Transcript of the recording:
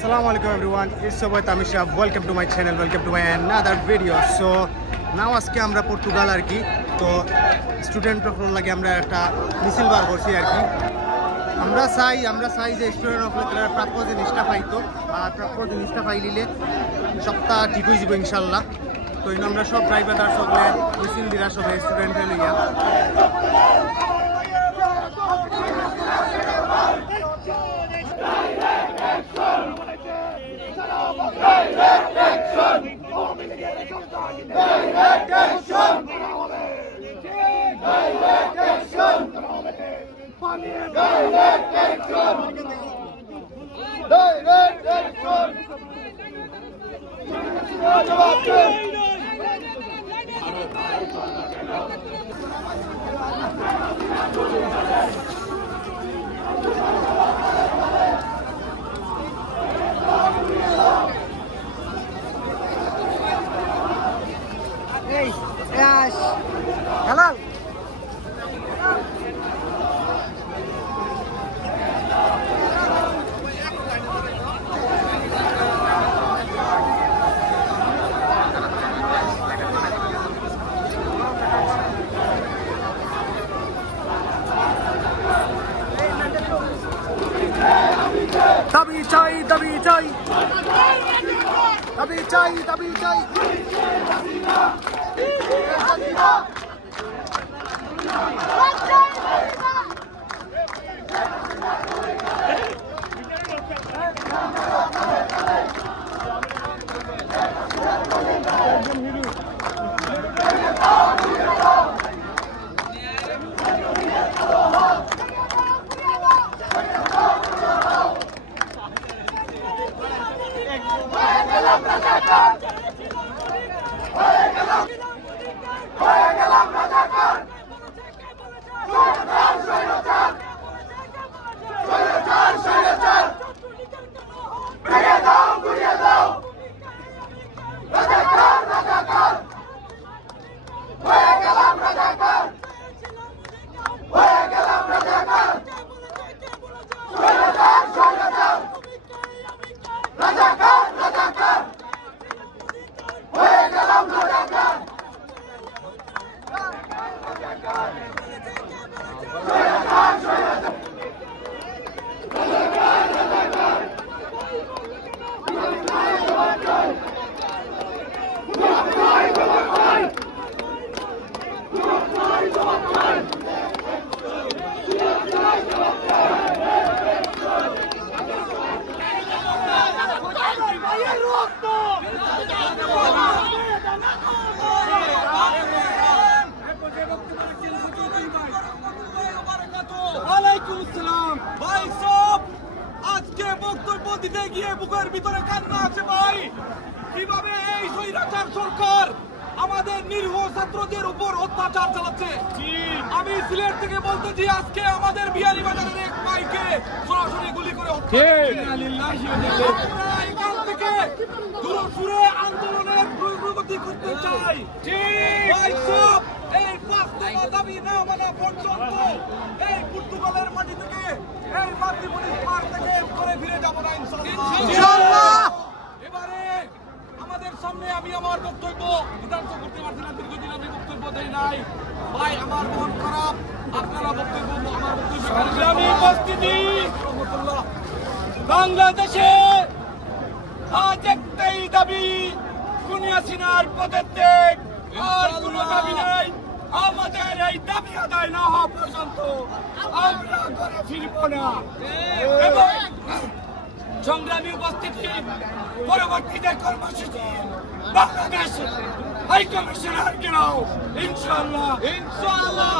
Assalamualaikum everyone, it's your boy Tamisha. Welcome to my channel, welcome to my another video. So now আজকে আমরা Portugal আর কি তো student of লাগে আমরা একটা মিছিল বার করছি আর কি আমরা চাই যে স্টুডেন্ট অফ তারা প্রাপ্য জিনিসটা পাইতো আর প্রাপ্য জিনিসটা পাইলিলে সপ্তাহ ঠিক হয়ে যাব ইনশাল্লাহ। তো আমরা সব ড্রাইভার সকলে মিছিল দিরা সবাই স্টুডেন্ট লইয়া halal Tabi chai দিতে গিয়ে বুকের ভিতরে কান্না আছে ভাই। কিভাবে এই স্বৈরাচার সরকার আমাদের নিরীহ ছাত্রদের উপর অত্যাচার চালাচ্ছে। আমি সিলেট থেকে বলতেছি আজকে আমাদের বিয়ানীবাজারের এক ভাইকে সরাসরি গুলি করে হত্যা এখান থেকে জোরসুরে আন্দোলনের প্রগতি করতে চাই। এই বাস্তব দাবি না মানা পর্যন্ত এই পর্তুগালের মাটি থেকে এই মাতৃভূমির পার থেকে করে ফিরে যাব না ইনশাআল্লাহ। এবারে আমাদের সামনে আমি আমার বক্তব্য বিধান করতে পারছি না, দীর্ঘদিন আমি বক্তব্য দেই নাই। ভাই আমার মন খারাপ, আপনারা বক্তব্য আমার বক্তব্য সংগ্রামী উপস্থিতি বাংলাদেশে আজ একটাই দাবি, খুনি হাসিনার পদত্যাগ, আর কোনো দাবি নেই। আমাদের এই দাবি আদায় না হওয়া পর্যন্ত আমরা ঘরে ফিরব না। এবং সংগ্রামী উপস্থিতি পরবর্তীতে কর্মসূচি বাংলাদেশ হাই কমিশনার গেলাও ইনশাআল্লাহ ইনশাআল্লাহ।